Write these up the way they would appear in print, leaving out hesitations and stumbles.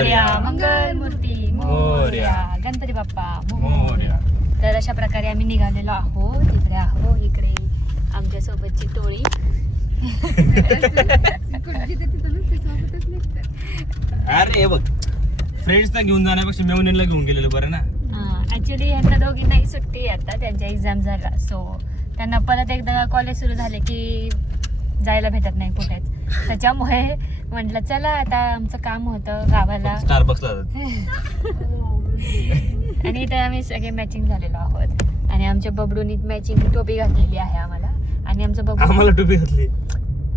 मोरया, मंगल मूर्ती मोरया, गणपती बाप्पा मोरया. तर अशा प्रकारे आम्ही निघालेलो आहोत. इकडे आमच्या सोबतची टोळी. अरे बघ, फ्रेंड्सला घेऊन जाण्यापेक्षा मेवणीला घेऊन गेलेलं बरं ना. ऍक्च्युली यांना दोघींनाही सुट्टी आहे आता, त्यांच्या एक्झाम झाला. सो त्यांना परत एकदा कॉलेज सुरू झाले की जायला भेटत नाही कुठेच. त्याच्यामुळे म्हटलं चला आता आमचं काम होतं गावाला स्टारबक्सला आणि इथे आम्ही सगळे मॅचिंग झालेलो आहोत. आणि आमच्या बबडूनी मॅचिंग टोपी घातलेली आहे आम्हाला. आणि आमचं बबडू, आम्हाला टोपी घातली,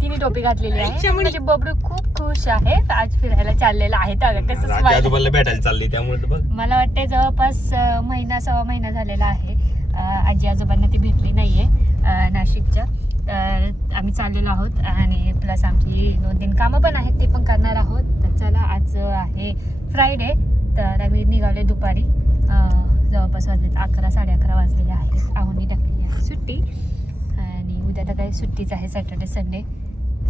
तिने टोपी घातलेली आहे. म्हणजे बबडू खूप खुश आहे, आज फिरायला चाललेला आहे. कसं आजोबाला भेटायला चालली त्यामुळे बघ. मला वाटते जवळपास सव्वा महिना झालेला आहे. आजी आजोबांना ती भेटली नाहीये नाशिकच्या. तर आम्ही चाललेलो आहोत आणि प्लस आमची 2-3 कामं पण आहेत, ते पण करणार आहोत. तर चला, आज आहे फ्रायडे. तर आम्ही निघाले दुपारी, जवळपास वाजले 11-11:30 वाजलेले आहेत. आहोनी टाकलेली आहे सुट्टी आणि उद्या तर काही सुट्टीच आहे, सॅटर्डे संडे.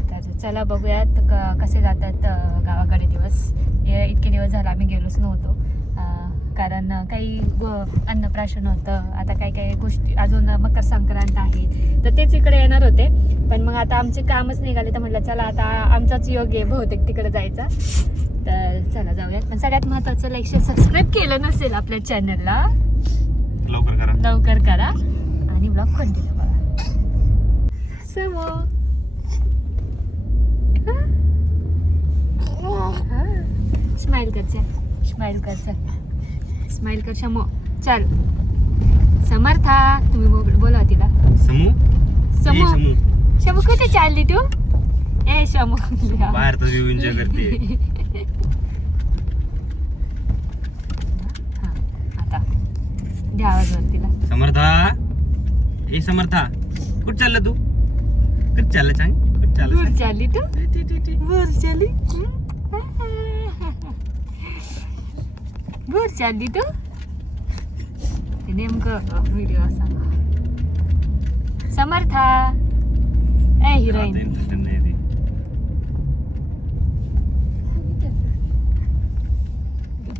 तर चला बघूयात कसे जातात गावाकडे दिवस. इतके दिवस झाला आम्ही गेलोच नव्हतो, कारण काही अन्नप्राशन होतं. आता काही गोष्टी, अजून मकर संक्रांत आहे, तर तेच इकडे येणार होते. पण मग आता आमचे कामच निघाले, तर म्हटलं चला आता आमचाच योग आहे बहुतेक तिकडे जायचा. तर चला जाऊयात. पण सगळ्यात महत्त्वाचं, लाईक शेअर सबस्क्राईब केलं नसेल आपल्या चॅनलला लवकर करा आणि ब्लॉग कंटिन्यू करा. स्माइल कर शमो. चल समर्था, तुम्ही बोला तिला. शमू कुठे चालली तू? ए शमू, बाहेर तर व्ह्यू एन्जॉय करते. आता द्या आवाज तिला. समर्था, कुठं चाललं तू? कुठं चाललं सांग? कुठं चाललं? दूर चालली तू? दूर चालली तू? नेमकं व्हिडिओ असा. समर्था, ए हिरोईन.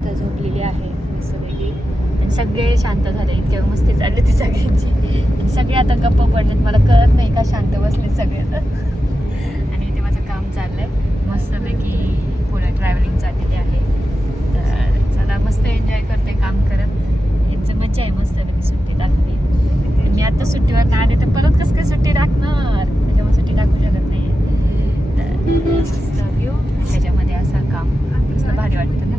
झोपलेली आहे मस्तपैकी आणि सगळे शांत झाले. इतक्या मस्ती चालली ती सगळ्यांची. सगळे आता गप्प पडलेत, मला कळत नाही का शांत बसले सगळे आता. आणि इथे माझं काम चाललंय मस्तपैकी, पुढे ट्रॅव्हलिंग चाललेली आहे. तर चला, मस्त एन्जॉय करते काम करत. यांचं मजा आहे मस्तपैकी सुट्टी टाकली. मी आता सुट्टीवर ना आले तर परत कसं काय सुट्टी टाकणार, त्याच्यामुळे सुट्टी टाकू शकत नाही. तर मस्त व्ह्यू, त्याच्यामध्ये असं काम मस्त भारी वाटतं ना.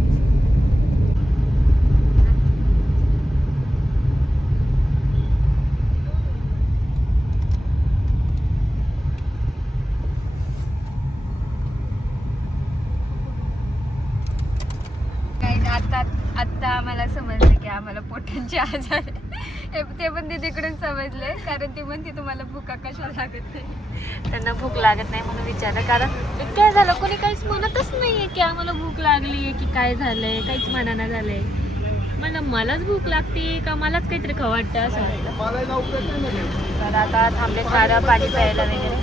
आता आम्हाला समजलं की आम्हाला पोटांचे आजार आहे. ते पण तिकडून समजले, कारण ती म्हणते तुम्हाला भूका कशा लागत नाही. त्यांना भूक लागत नाही म्हणून विचारलं, कारण काय झालं कोणी काहीच म्हणतच नाहीये की आम्हाला भूक लागली आहे की काय झालंय, काहीच मनानं झालंय. मलाच भूक लागते का मलाच काहीतरी खावं वाटतं असं वाटतं. तर आता थांबले खारं पाणी प्यायला वगैरे.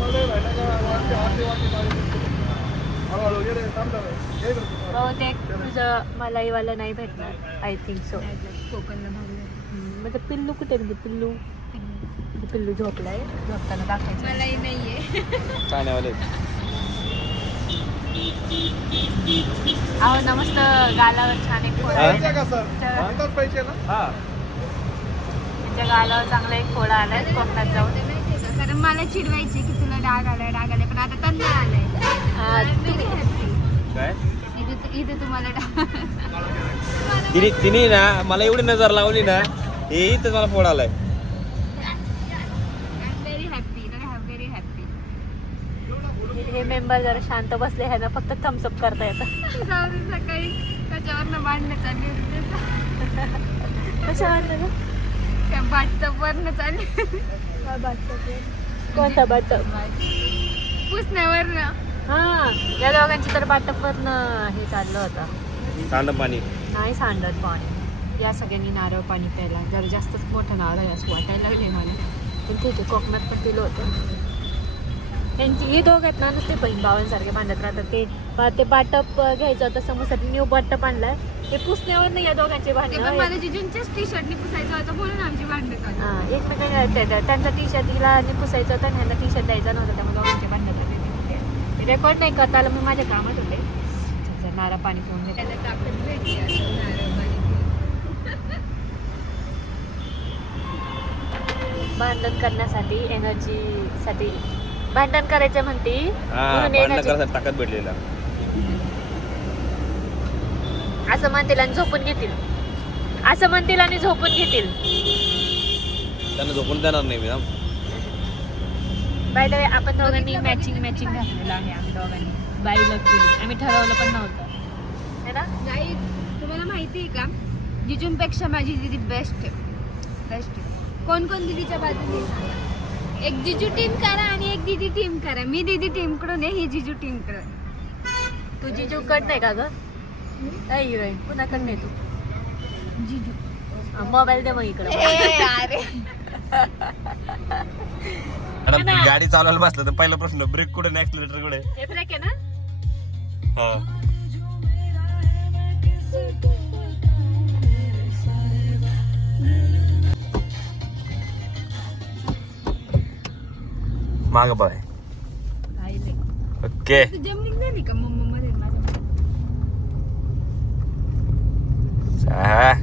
बहुतेक तुझं मलाईवाला नाही भेटणार, आय थिंक सो. कोकणला माझं पिल्लू कुठे म्हणजे पिल्लू झोपलाय, झोपताना दाखवायचं. मलाई नाहीये. अहो ना, मस्त गालावर छान एक फोडा आहे. त्यांच्या गालावर चांगला एक फोडा आलाय कोकणात जाऊन. कारण मला चिडवायची की तुला डाग आलाय, पण आता त्यांना आलाय. इथे तुम्हाला तिने ना मला एवढी नजर लावली ना, हे इथं मला फोड आलाय. Very happy. हे मेंबर जरा शांत बसले, ह्यांना फक्त थम्सअप करता येतं. सकाळी त्याच्यावरनं भांडणं चालली होती. कशावरनं? काय बाथटबवरनं चालली. कोणता बाथटब? पुसण्यावरनं. हा, या दोघांची तर बाथटबवरनं हे चाललं होतं. सांडत पाणी नाही, सांडत पाणी. या सगळ्यांनी नारळ पाणी प्यायला, जरा जास्तच मोठं नारळ आहे असं वाटायला लागले मला. पण ठीक आहे, कोकणात पण पिलं होतं. त्यांची हे दोघं आहेत ना नुसते बहीण भावांसारखे भांडत राहतात. ते बाटप घ्यायचं होतं समोरसाठी न्यू बाटप आणलाय ते पुसण्यावर नाही या दोघांचे भांडण. मला जिजूंच्याच टी शर्टनी पुसायचं होतं म्हणून आमची भांडणं चालू. हा एकमेकांना त्यांचा टी शर्ट तिला पुसायचं होतं आणि ह्यांना टी शर्ट द्यायचा नव्हता त्यामुळे दोघांचे भांडण होते. मी रेकॉर्ड नाही करता आलं मी माझ्या कामात होते. नारा पाणी पिऊन घेते. त्याला ताकद भेटली असं नारळ पाणी पिऊन. भांडण करण्यासाठी एनर्जीसाठी भांडण करायचं म्हणते हा म्हणून भांडण energy- करायसाठी ताकद भेटलेला. असं म्हणतील आणि झोपून घेतील. असं म्हणतील आणि झोपून घेतील. त्यांना झोपून देणार नाही मी ना. बाय द वे आपण दोघांनी मॅचिंग घातलेलं आहे. आम्ही दोघांनी बाई केली आम्ही ठरवलं पण नव्हतं है ना. नाही तुम्हाला माहिती आहे का जिजूंपेक्षा माझी दीदी बेस्ट कोण दीदीच्या बाजूने सांगा. एक जिजू टीम करा आणि एक दीदी टीम करा. मी दीदी टीम कडून आहे ही जिजू टीम कडून. तू जिजू कड नाही का ग हिरोईन कुणाकडे नाही तू जिजू मोबाईल दे मग इकडे. अरे आणि गाडी चालवायला बसलं तर पहिला प्रश्न ब्रेक कुठे नाही ऍक्सिलेटर कुठे. हे ब्रेक आहे ना. हा माग बाय. ओके जमलिंग झाली का मम्मा मध्ये माझ्या. हा.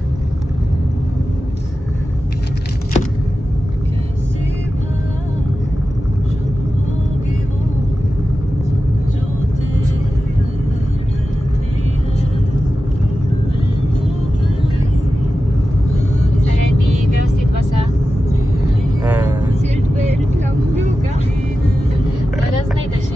सगळ्यांनी व्यवस्थित बसा. सीट बेल्ट लावून घेऊ का. गरज नाही तशी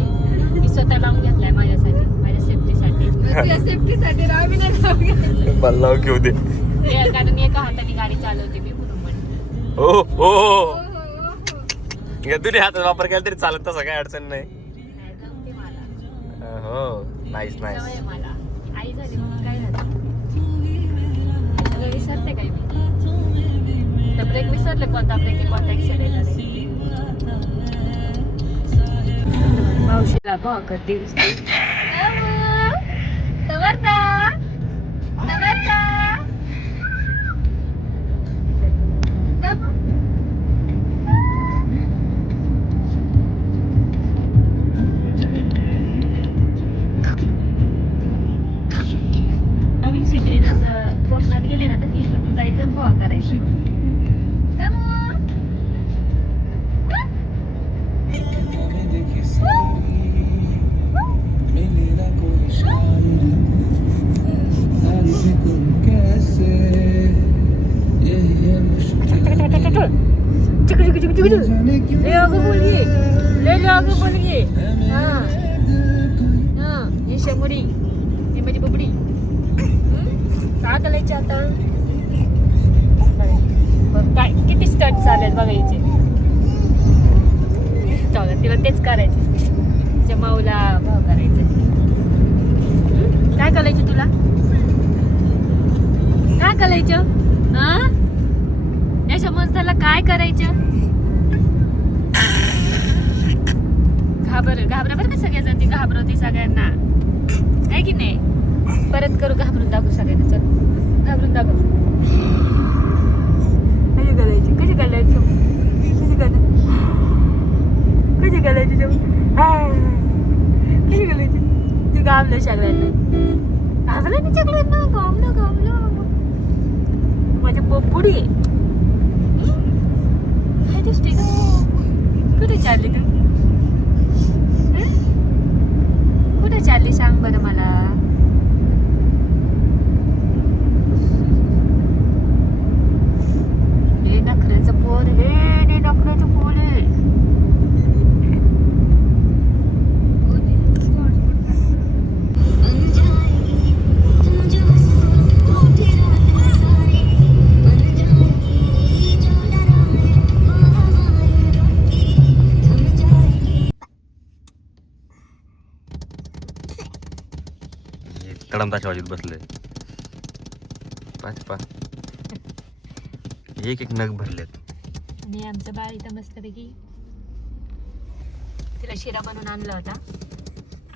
मी स्वतः लावून घेतलाय माझ्यासाठी माझ्या सेफ्टीसाठी. तुझ्या सेफ्टीसाठी आम्ही नाही लावून घ्यायचं. मला घेऊ दे. कारण एका हाताने गाडी चालवते मी म्हणून म्हणते. हो हो हो, हो, हो. दोन्ही हातात वापर केला तरी चालत तसं काय अडचण नाही. नाही जमते मला. हो नाईस सवय आहे नाईस. मला. आई झाली म्हणून काय झालं सगळं विसरते काय मी. तर ब्रेक विसरले कोणता ब्रेक आहे कोणता एक्सिडेंट आहे. मावशीला भाकर दिवस आम्ही सिटीत कोकणात गेले ना तर तिथं जायचं पोहा करायचं. शेंगुडी हे माझी बबडी का करायची आता. काय किती स्टंट चालेल बघायचे. तिला तेच करायचं तिच्या माऊला भाव करायचं. काय करायचं तुला काय करायचं हा या समजताला काय करायचं. घाबरा बरं का सगळ्याजण ती घाबरवते सगळ्यांना आहे की नाही. परत करू घाबरून दाखवू सगळ्यांना. चल घाबरून दाखव. कशी करायची कशी करायची कशी करायची कशी करायची कशी करायची. तू घाबलं सगळ्यांना घाबलं ना सगळ्यांना घाबलं माझी बबुडी काय दिसते का. कुठे चालली तू कुठे चालली सांग बरं मला. हे नखऱ्याचं पोर हे नखऱ्याचं पोर आहे. कडम ताशाबाजीत बसले. पाच एक नग भरलेत. आणि आमचं बाळ इथं मस्तपैकी तिला शिरा बनवून आणला होता.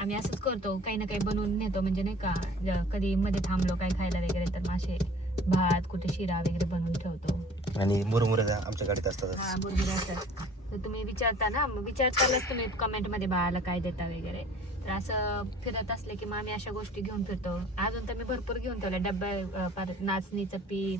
आम्ही असंच करतो, काही ना काही बनवून नेतो, म्हणजे नाही का कधी मध्ये थांबलो काय खायला वगैरे तर मासे भात कुठे शिरा वगैरे बनवून ठेवतो. आणि मुरमुरे आमच्या गाडीत असतात. हा मुरमुरे असतात. तर तुम्ही विचारता ना, विचारतानाच तुम्ही कमेंटमध्ये बाळाला काय देता वगैरे. तर असं फिरत असले की मग आम्ही अशा गोष्टी घेऊन फिरतो. अजून तर मी भरपूर घेऊन ठेवल्या डब्या, नाचणीचं पीठ,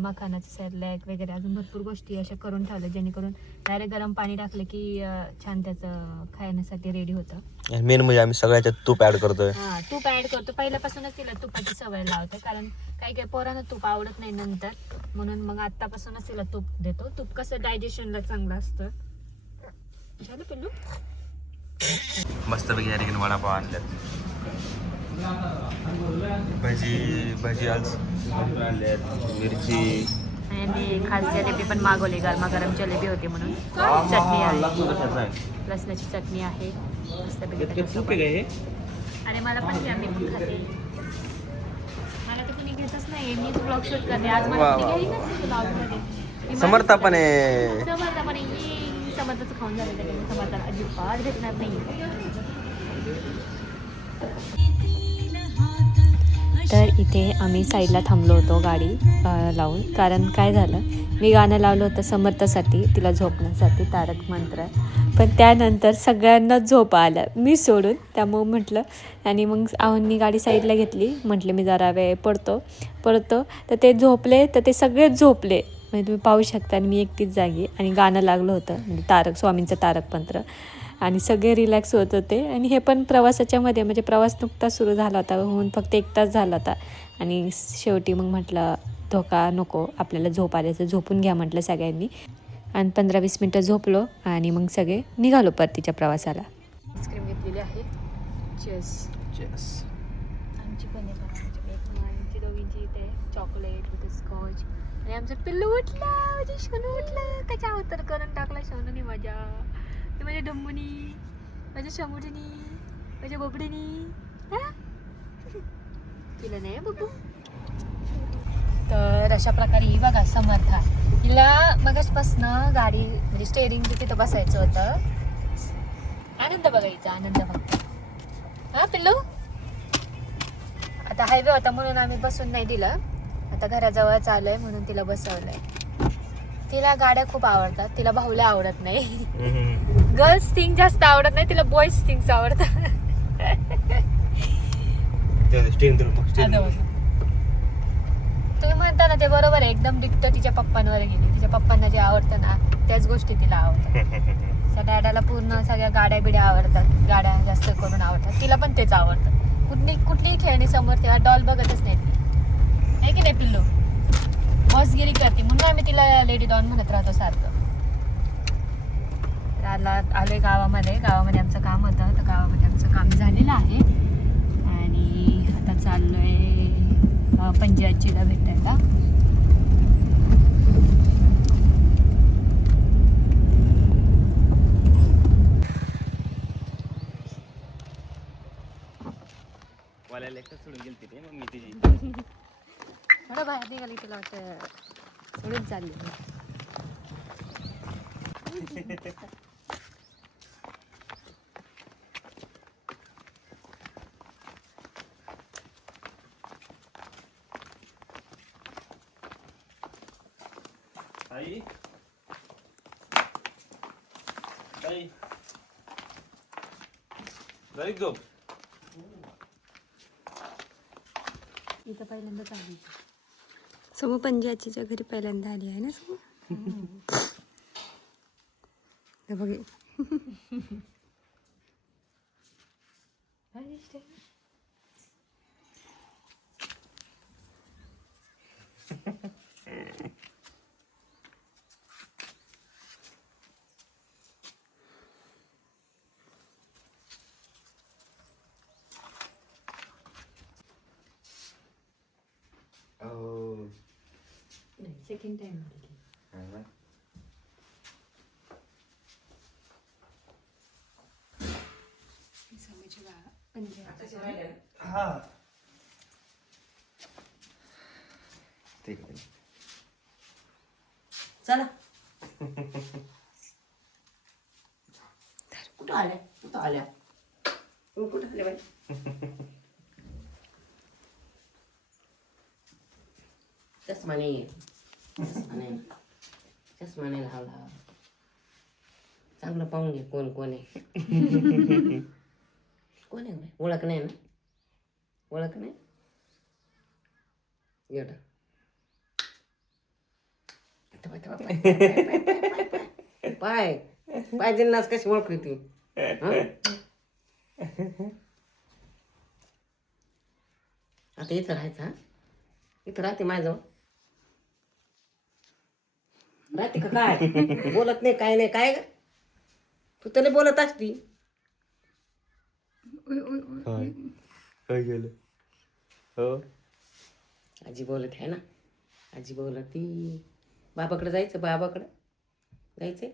मखानाचं सॅरलॅक वगैरे अजून भरपूर गोष्टी अशा करून ठेवल्या, जेणेकरून डायरेक्ट गरम पाणी टाकलं की छान त्याचं खाण्यासाठी रेडी होतं. मेन म्हणजे आम्ही सगळ्याच्यात तूप ऍड करतोय. हा तूप ऍड करतो. पहिल्यापासूनच तिला तुपाची सवय लावते, कारण काही काही पोरांना तूप आवडत नाही नंतर, म्हणून मग आतापासूनच तिला तूप देतो. तूप कसं डायजेशनला चांगलं असतं. झालं पिल्लू? मस्त पैकी या ठिकाणी वडापाव आणल्यात. भाजी आणल्यात, मिरची आणि खास जलेबी पण मागवली, गरमागरम जलेबी होती म्हणून. चटणी आहे, लसणाची चटणी आहे मस्तपैकी. आणि मला पण द्या, मी पण खाते. मला तर कुणी घेतच नाही, मीच ब्लॉग शूट करते आज. मला ब्लॉगमध्ये समर्थपणे समर्थाचं खाऊन झालं त्याच्यामुळे समर्थाला अजिबात भेटणार नाही. तर इथे आम्ही साईडला थांबलो होतो गाडी लावून, कारण काय झालं, मी गाणं लावलं होतं समर्थासाठी, तिला झोपण्यासाठी, तारक मंत्र. पण त्यानंतर सगळ्यांना झोप आल्या, मी सोडून. त्यामुळं म्हटलं, आणि मग आहोंनी गाडी साईडला घेतली. म्हटलं मी जरा वेळ पडतो. तर ते झोपले, तर ते सगळेच झोपले, म्हणजे तुम्ही पाहू शकता. आणि मी एकटीच जागी, आणि गाणं लागलं होतं म्हणजे स्वामींचं तारक मंत्र, आणि सगळे रिलॅक्स होत होते. आणि हे पण प्रवासाच्या मध्ये, म्हणजे प्रवास नुकताच सुरू झाला होता, होऊन फक्त 1 तास झाला होता. आणि शेवटी मग म्हटलं धोका नको, आपल्याला झोप आल्याचं झोपून घ्या म्हटलं सगळ्यांनी. आणि 15-20 मिनटं झोपलो, आणि मग सगळे निघालो परतीच्या प्रवासाला. आईस्क्रीम घेतलेली आहे. चेस. आमची पण आमची दोघींची इथे चॉकलेट विथ स्कॉच. आणि आमचं पिल्लू उठला, म्हणजे शोनू उठला, त्याच्या अवतार करून टाकला शोनूनी माझ्या. ते माझ्या डंबुनी, माझ्या शमुडीनी, माझ्या बोबडीनी. तिला नाही बघू. तर अशा प्रकारे ही बघा समर्था, हिला मगाचपासनं गाडी म्हणजे स्टेअरिंग तिथं बसायचं होतं. आनंद बघायचा, आनंद फक्त. हा पिल्लू, आता हायवे होता म्हणून आम्ही बसून नाही दिलं. आता घराजवळ चालूय म्हणून तिला बसवलंय. तिला गाड्या खूप आवडतात, तिला भाऊला आवडत नाही. गर्ल्स थिंग जास्त आवडत नाही तिला, बॉईज थिंग्स आवडतात. तुम्ही म्हणता ना ते बरोबर आहे, एकदम डिक्ट तिच्या पप्पांवर गेली. तिच्या पप्पांना जे आवडतं ना त्याच गोष्टी तिला आवडतात. डॅडाला पूर्ण सगळ्या गाड्या बिड्या आवडतात, गाड्या जास्त करून आवडतात. तिला पण तेच आवडतं. कुठलीही खेळणी समोर तेव्हा डॉल बघतच नाही ती, आहे की नाही पिल्लू? बसगिरी करते म्हणून आम्ही तिला लेडी डॉन म्हणत राहतो सारखं. तर आलोय गावामध्ये आमचं काम होतं, तर गावामध्ये आमचं काम झालेलं आहे. आणि आता चाललोय पणजी आजीला भेटायला. थोडं बाहेर निघाली, तिला वाटतं सोडून चालली. इथं पहिल्यांदाच आली. समू पणजी आजीच्या घरी पहिल्यांदा आली आहे ना समू? बघे सेकंड टाइम चला कुठं आलं चष्मा नाही चष्मा नाही लावला चांगलं पाहून घे कोण कोण आहे कोण आहे ओळख नाही ना ओळख नाही एवढं पाय पाय जिन्नास कशी ओळखली ती आता इथं राहायचं हा इथं राहते माझ्याजवळ राहते का काय बोलत नाही काय नाही काय ग तू तरी बोलत असती काय गेलं हो आजी बोलत आहे ना आजी बोलत ती बाबाकडे जायचं बाबाकडे जायचंय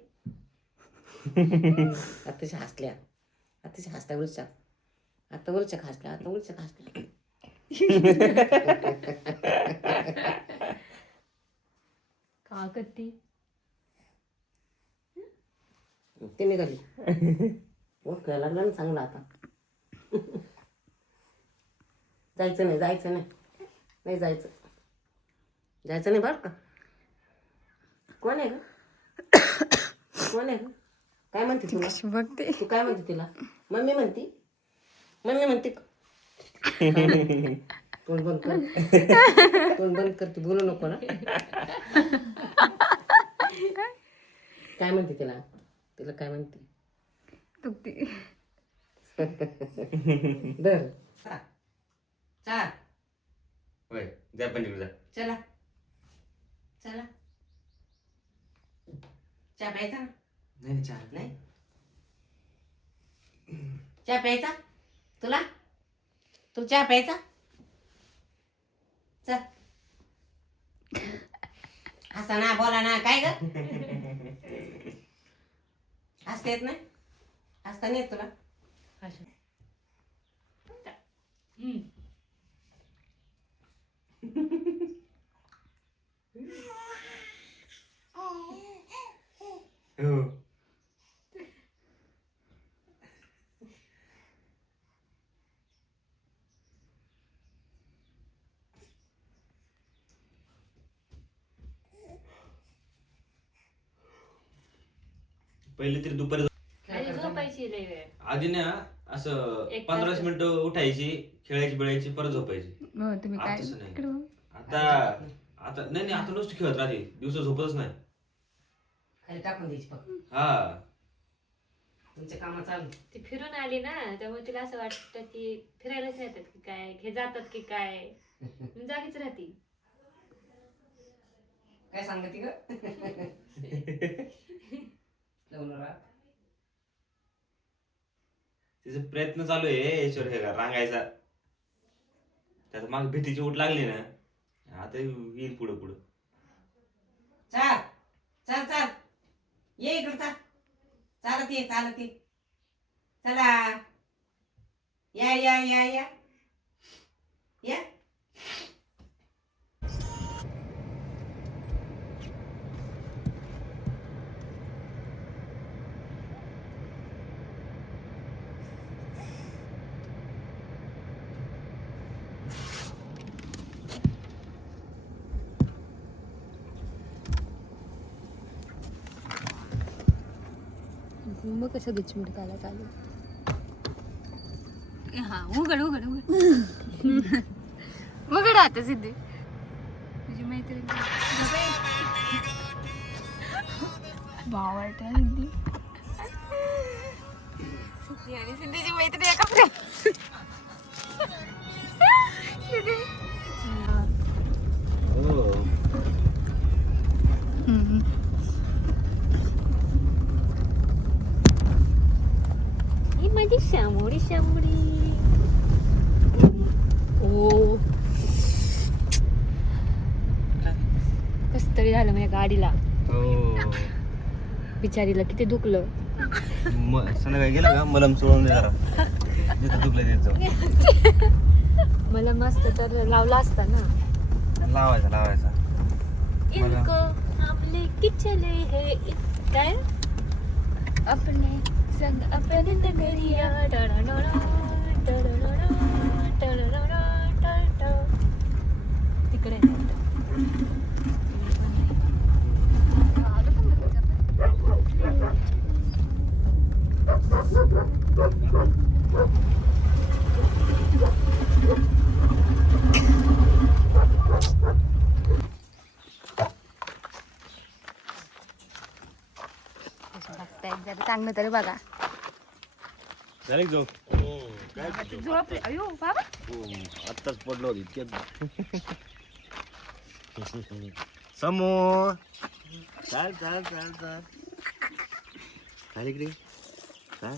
आताशा हसल्या आताशा हसल्या उलच्या आता उलच्या खासल्या आता उलच्या खासल्या का करते ते निघाली ओळखायला लागलं ना चांगलं आता जायचं नाही जायचं नाही नाही जायचं जायचं नाही बरं का कोण आहे ग कोण आहे ग काय म्हणते तुला बघते तू काय म्हणते तिला मम्मी म्हणते का? तोंड बंद कर तोंड बंद कर तू बोलू नको ना काय म्हणते तिला तिला काय म्हणते दुखते बर चा होय जा पण जा चला चला चहा प्यायचा नाही चहा नाही चहा प्यायचा तुला तू चहा प्यायचा चल हसा ना बोला ना काय ग हसता येत नाही हसता नाही येत तुला हो पहिले तरी दुपारी आणि झोपायची लय वेळ आधी ना असं एक 15 तास. मिनिटं उठायची खेळायची बिळायची परत झोपायची तुम्ही आता काय तसं नाही. इकडं बघ. आता आता नाही आता नुसतं खेळत राहते दिवसा झोपतच नाही खाली टाकून द्यायची फक्त हा तुमचे काम चालू ती फिरून आली ना त्यामुळे तिला असं वाटतं की फिरायलाच येतात की काय हे जातात की काय जागीच राहते काय सांगते ग लवलं राहा तिचा प्रयत्न चालू आहे याच्यावर हे रांगायचा त्यात माग भीतीची ऊट लागली ना आता येईल पुढं पुढं चाल चाल चाल ये इकडं चाल चालत ये चला या या या या या मग कसं गुचमुट काला चालू हा उघड आता सिद्धी तुझी मैत्रीण भावाट्या सिद्धी आणि सिद्धीची मैत्रीण एका हो ही माझी शामुडी ओ कस तरी झालं माझ्या गाडीला हो बिचारीला किती दुखलं संध्याकाळी गेलं का मलम सोडून दे जरा जिथं दुखलं तिथं मला मस्त तर लावला असता ना लावायचा इनको हमले की चले है काय अपने संग अपने नगरिया तिकडे चांगलं तरी बघा. झाले जाऊ झोपले. अयो बाबा आत्ताच पडलो होतो इतक्यात. समो चाल चाल चाल चाल चाल इकडे चाल.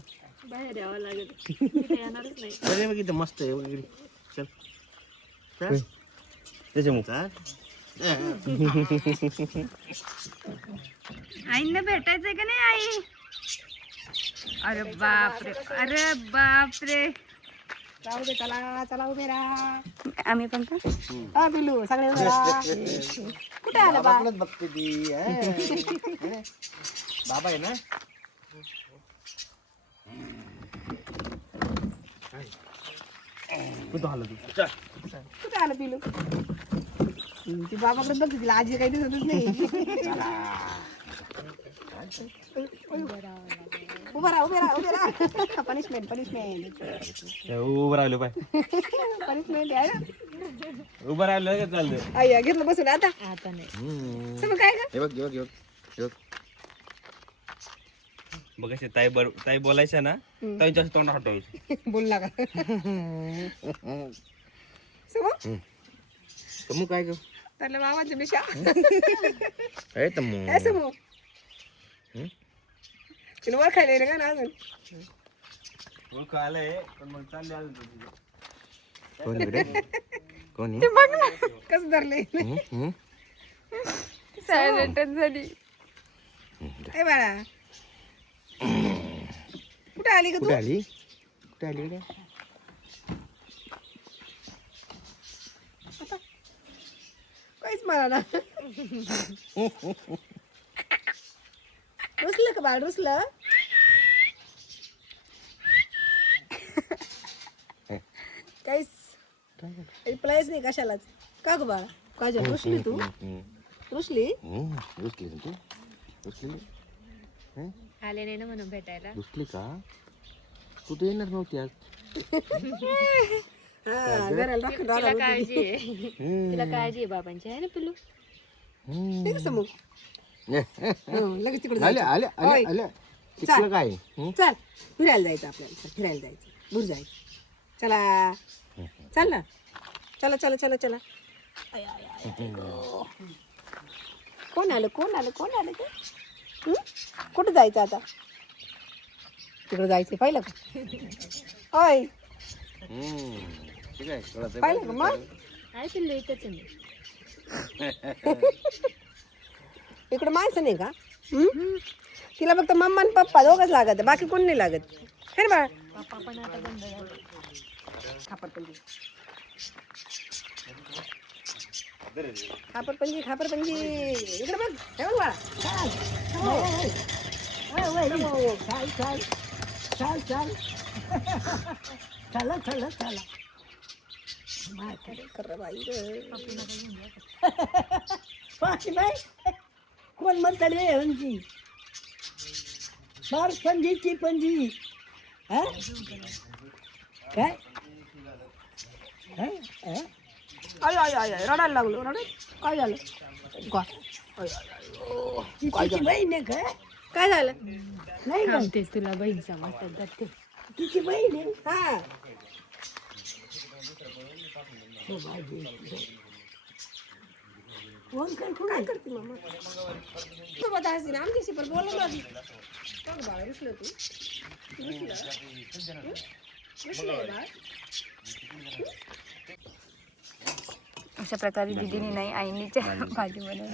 बाहेर यावं लागेल. तिथे येणारच नाही. अरे मग इथं मस्त आहे इकडे. चल चल त्याच्यामुळे चाल. आईंना भेटायचंय का नाही आई? अरे बापरे, अरे बापरे. जाऊ दे, चला चला उभे राहा. आम्ही पण का हा पिलू सगळे उभे राहा. कुठे आलं बा? बाबाकडे बघते ती. बाबा आहे ना. कुठं आलं तू? चल. कुठे आलं पिलू? ती बाबाकडे बघते, तिला आजी काही दिसतच नाही. उभा राहा उभे राहा उभे राहा. पनिशमेंट पनिशमेंट उभं राहिलो पाय. पनिशमेंट आहे ना. उभं राहिलं का चालतं. आई घेतलं बसून आता आता नाही. समोर काय का? हे बघ हे बघ हे बघ हे बघ. बघ असे ताई बोलायच्या ना ताईच्या तोंड हटवायचं. बोलला का? समोर मग काय ग त्याला बाबांच्या मिशा आहे तर मग काय समोर तिला वर खायला येईल का ना अजून? ओळख आलंय पण मग चालले आलं तुझं. कोण इकडे कोण ते बघ ना कसं धरले. सायलेंटच झाली. ए बाळा कुठे आली का तू? कुठे आली कुठे आली इकडे काहीच मला ना. रुसलं का बाळ रुसलं? काहीच रिप्लायच नाही कशालाच. का ग बाळा काय झालं? रुसली तू? रुसली? रुसली तू रुसली आले नाही ना म्हणून भेटायला. रुसली का तू तर येणार नव्हती आज. हा घराला राखून तिला राहिला काळजी आहे. तिला काळजी आहे बाबांची आहे ना पिलू. ते कसं मग? लगेच तिकडे आले आले आले ओय. आले तिकडं काय चल फिरायला जायचं आपल्याला. चल, फिरायला जायचं. दूर जायचं. चला चल ना. चला चला चला चला. आय, आय, आय, आय, गो. कोण आलं कोण आलं कोण आलं ते? कुठं जायचं आता? तिकडे जायचं पाहिलं का? ओय ठीक आहे कळत पाहिलं का मग? आहे पिल्लू इथंच आहे मी. इकडे माणसं नाही का? तिला फक्त मम्मा आणि पप्पा दोघंच लागत, बाकी कोण नाही लागत. हे ना बाळा. पप्पा पण आता बंद झाले. खापरपंजी खापरपंजी खापरपंजी इकडे बघ. हे बघ बाळा. चाल चाल चाल चाल चला चला चला. कर बाई बाई कोण म्हणता रे हंजी फार पंजीची पंजी. हा काय आय आय आय रडायला लागलो. रडाय काय झालं? काय बहीण आहे काय? काय झालं? नाही का? ते तुला बहीण समजतात ते. तिची बहीण आहे. हा फोन कर. काय करते मामा? तू बता हसी ना आमच्याशी पण बोलू ना. बघ बाळा रुसलं तू. रुसलं बाळ. अशा प्रकारे दीदीने नाही आईनीच्या भाजी बनवली.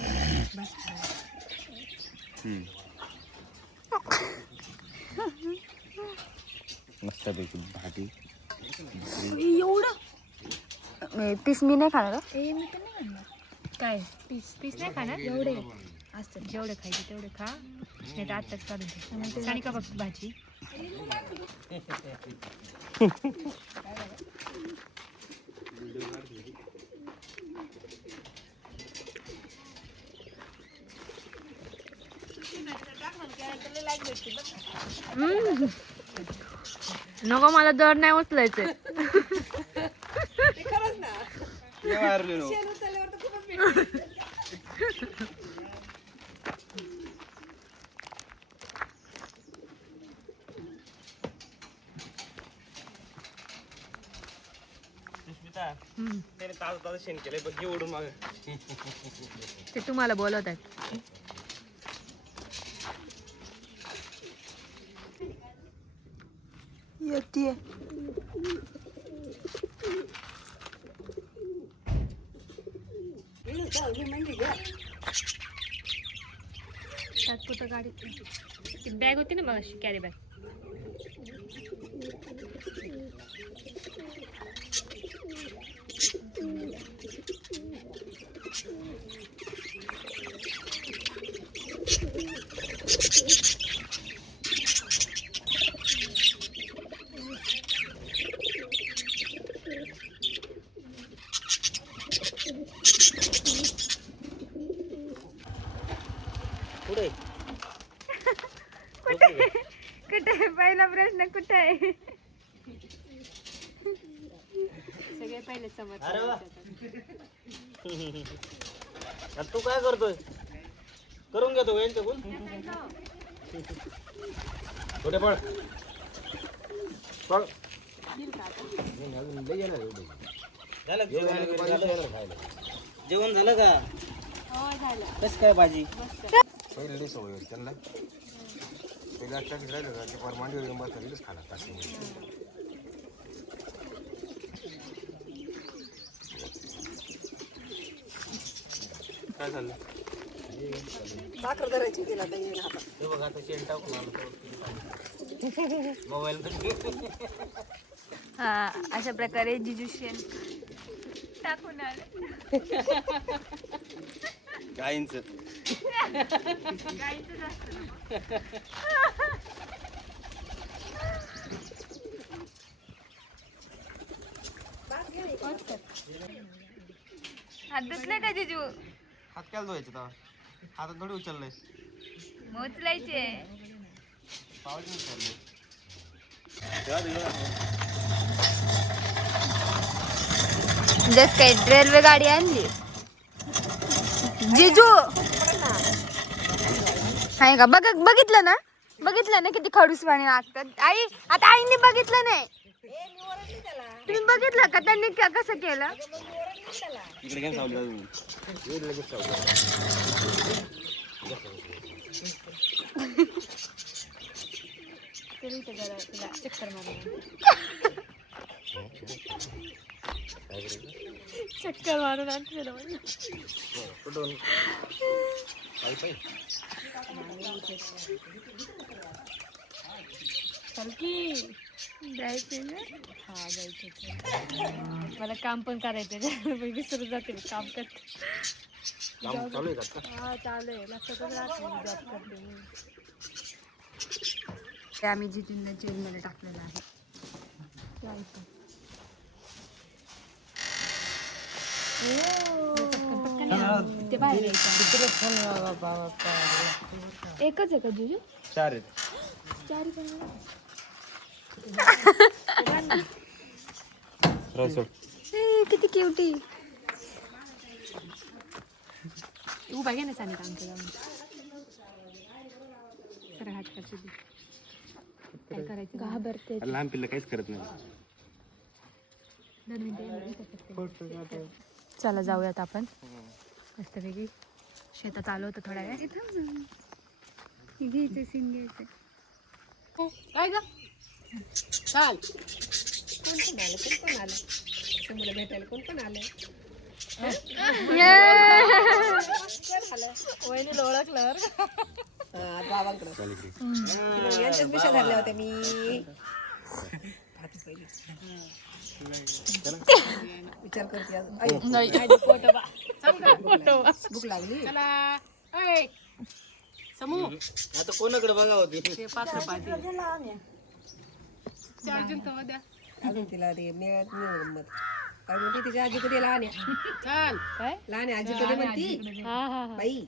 मस्त पैकी भाजी एवढं पीस मी नाही खाणार. ए मी पण नाही खाणार. काय पीस पीस नाही खाणार. एवढे असतात जेवढे खायचे तेवढे खा. नाही तर आत्ताच काढून दे. सानी का फक्त भाजी. नको मला दर नाही उचलायचं. खरंच ना. शेण उचलल्यावर तर खूपच भेटते. त्याने ताजं ताजं शेण केलंय बघ घे ओढून माग. ते तुम्हाला बोलवत आहेत. येते त्यात कुठं गाडी ती बॅग होती ना मग अशी कॅरी बॅग. पुढे कुठे पहिला प्रश्न कुठे आहे? सगळे पहिले समज. अरे वा. आता तू काय करतोय? करून घेतो यांच्याकडून. पुढे पळ पळ. जेवण झालं का? हो झालं. कसं काय भाजी? पहिले सवय होती त्यांना. पहिले आता राहिलं का ते फार मांडीवर येऊन बसला तिथेच खाला टाकून. काय झालं? भाकर धरायची तिला आता येईल हातात. हे बघ आता शेण टाकून आलो मोबाईल हा अशा प्रकारे जिजू शेण टाकून आले. गाईंच हात धुतले का जिजू? हात काय धुवायचे तेव्हा? हातात थोडी उचललंय. मोचलायचे. पावली उचललंय. जस काय रेल्वे गाडी आणली जिजू. आहे का बघितलं ना? बघितलं ना किती खडूस पाणी लागतात. आई आता आईने बघितलं नाही. तुम्ही बघितलं का त्यांनी कसं केलं? इकडे काय सावली अजून? लगेच सावली. चक्कर मारून चक्कर मारून आणते ना. कुठून? पायी पायी. जायचं ना? हा जायचं. मला काम पण करायचं. विसरून जाते काम करते. काम चालू आहे का आता? हा चालू आहे. लक्षातच राहत नाही जॉब करते मी. ते आम्ही जिजूंना जेलमध्ये टाकलेलं आहे. ते बाहेर एकच आहे का जिजू? 4 आहेत. चारी पण किती क्युटी. उभा घे ना सांगितलं आमच्या जाऊन. तर हात करते काय करायचं? घाबरते. लहान पिल्लं काहीच करत नाही. चला जाऊयात आपण मस्तपैकी. शेतात आलो होतो थोड्या वेळ. घ्यायचं सीन घ्यायचं. काय ग चाल. कोण कोण आलं? कोण कोण आलं? समोर भेटायला कोण कोण आलं? वहिनीला ओळखलं. बाबांकडं यांच्याच मिशा धरल्या होत्या मी. विचार करते अजून. आई, भूक लागली. आता कोणाकडे बघा होती? अजून तिला ते मिळत नाही गंमत. काय म्हणते तिच्या आजी कधी लहान आहे. काय? लहान आहे आजी कधी म्हणती हा हा हा. बाई.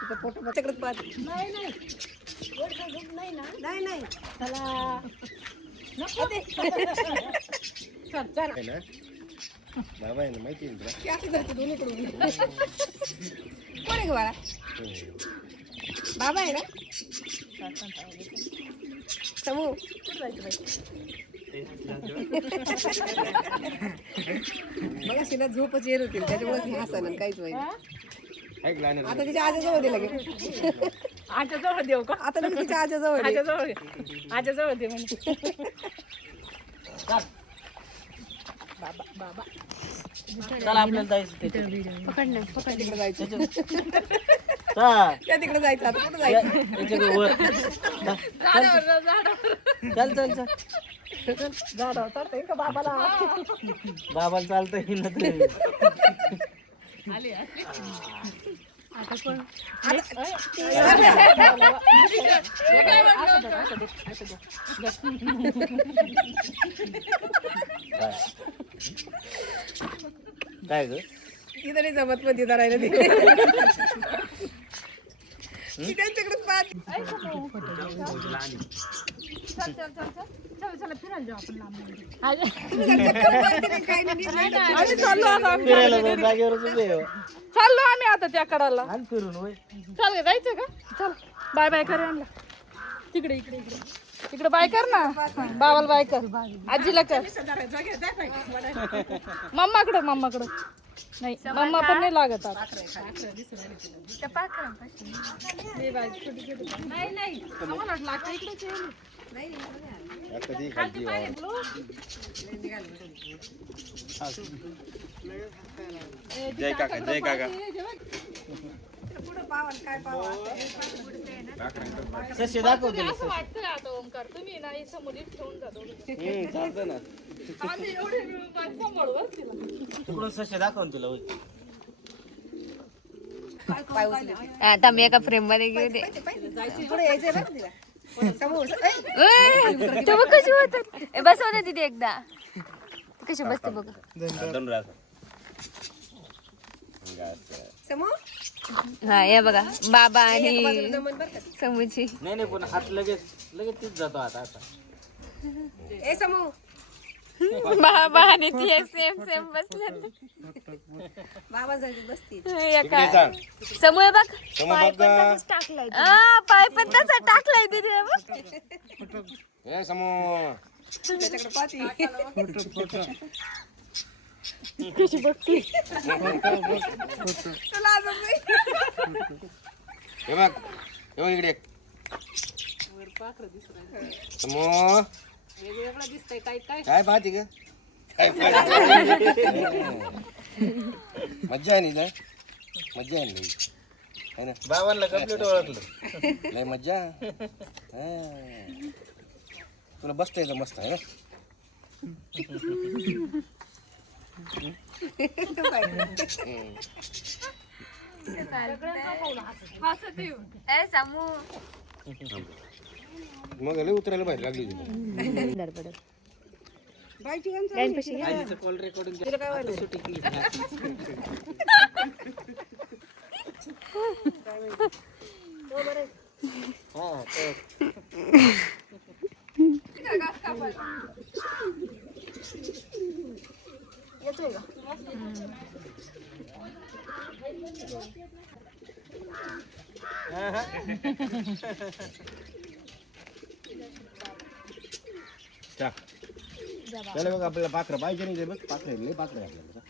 तिचा फोटो माझ्याकडेच पाहते. नाही नाही चला. आहे ना? बाबा आहे ना, माहिती आहे ना तुला? ते असं धरते दोन्हीकडून. कोण आहे ग बाळा? बाबा आहे ना? समू बघा शिला झोपच येत होती त्याच्यामुळे हसानं काहीच माहिती ऐक लहान आता तिच्या आजोजवळ दे लगे आजोजवळ देऊ का आता लगेच तिच्या आजोजवळ दे. आजोजवळ दे म्हणजे चला आपल्याला जायचं तिथे. तिकडे जायचं चल. त्या तिकडे जायचं आता कुठं जायचं याच्याकडे वर. चल चल चल झाडावर चढता येईल का बाबाला बाबाला चालतं येईल ना ते. काय ग तिथं नाही जमत पण तिथं राहिलं ते मी त्यांच्याकडेच पाहते फिरायला जाऊ, जागेवरच उभे आहे. चाललो आम्ही आता त्या कडाला आणि फिरून होय. चल जायचं का चल बाय बाय कर आणला तिकडे इकडे इकडे इकडे बाय कर ना बाबाला बाय कर आजीला कर मम्माकडं नाही मम्मा पण नाही लागत आता नाही आम्हाला वाटलं आता इकडेच येईल. कधी खालती जय काका जय काका सशे दाखव तिला असं वाटतं आता ओमकार तुम्ही नाही समोरीत ठेवून जातो चालतं ना आम्ही एवढे सांभाळू बरं तिला तिकडून सशे दाखव तुला होय. आता मी एका फ्रेम मध्ये घेऊ दे पुढे यायचंय ना तिला समोर तेव्हा कशी होतात बसव ना तिथे एकदा कशी बसते बघ समोर हा हे बघा बाबा आणि जमन बरं का समूची नाही नाही पण हात लगेच तीच जातो आता असा ए समोर बाबा आणि ती सेम सेम बसले बाबा जायची बसती समूह बघ समोर बघ टाकलाय पाय पण तसा टाकलाय तिथे ए समोर त्याच्याकडे पाहती कशी बघते तुला असं नाही. हे बघ इकडे समोर वेगवेगळं दिसतंय काय काय काय पाहते ग काय मज्जा आहे ना मज्जा आहे ना है ना बाबांना कम्प्लीट ओळखलं लय मज्जा हा. तुला बसता येतं मस्त आहे ना समूह मग लय उतरायला बाहेर लागली तिला. बायची गाणं आजीचं कॉल रेकॉर्डिंग तिला काय व्हायला चला बघ आपल्याला पाखरं पाहिजे नाही बघ पाखरं लय पाखरं आहे आपल्याला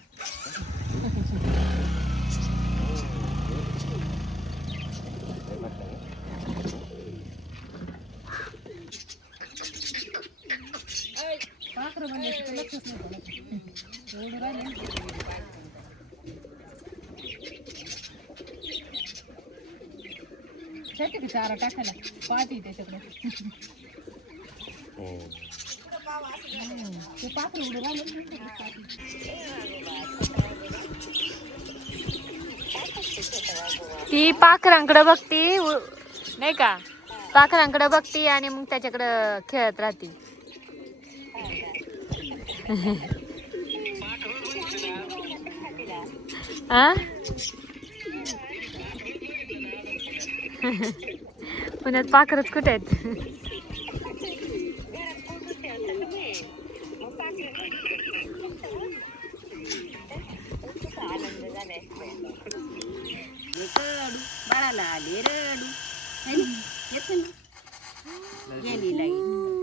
चारा टाकायला पाहते त्याच्याकडे ते पात्र उडून ती पाखरांकडे बघती नाही का पाखरांकडे बघती आणि मग त्याच्याकडे खेळत राहती हा पुण्यात पाखरच कुठे आहेत बाळाला आले रडू येत ना गेली लाईन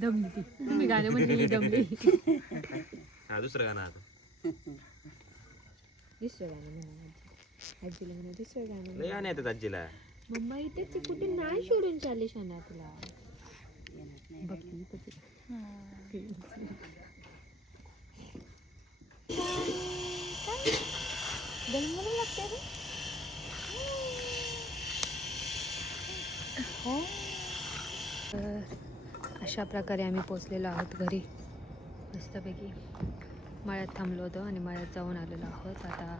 दमली ती तुम्ही गाणं म्हणलेली दमली. हा दुसरं गाणं आता दुसरं गाणं म्हणा आजीला म्हणा दुसरं गाणं. लय गाणे येतात आजीला. मम्मा इथेच कुठे नाही सोडून चालले शाना तुला. बघली तर ती. गलमलं लागते रे. हो. अशा प्रकारे आम्ही पोचलेलो आहोत घरी. मस्तपैकी मळ्यात थांबलो होतो आणि मळ्यात जाऊन आलेलो आहोत. आता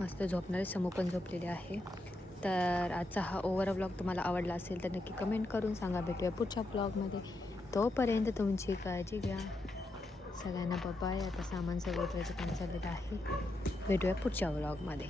मस्त झोपणारे समूह पण झोपलेले आहे. तर आजचा हा ओव्हर व्लॉग तुम्हाला आवडला असेल तर नक्की कमेंट करून सांगा. भेटूया पुढच्या व्लॉगमध्ये. तोपर्यंत तुमची काळजी घ्या. सगळ्यांना बाय. आता सामान सगळं काम चाललेलं आहे. भेटूया पुढच्या व्लॉगमध्ये.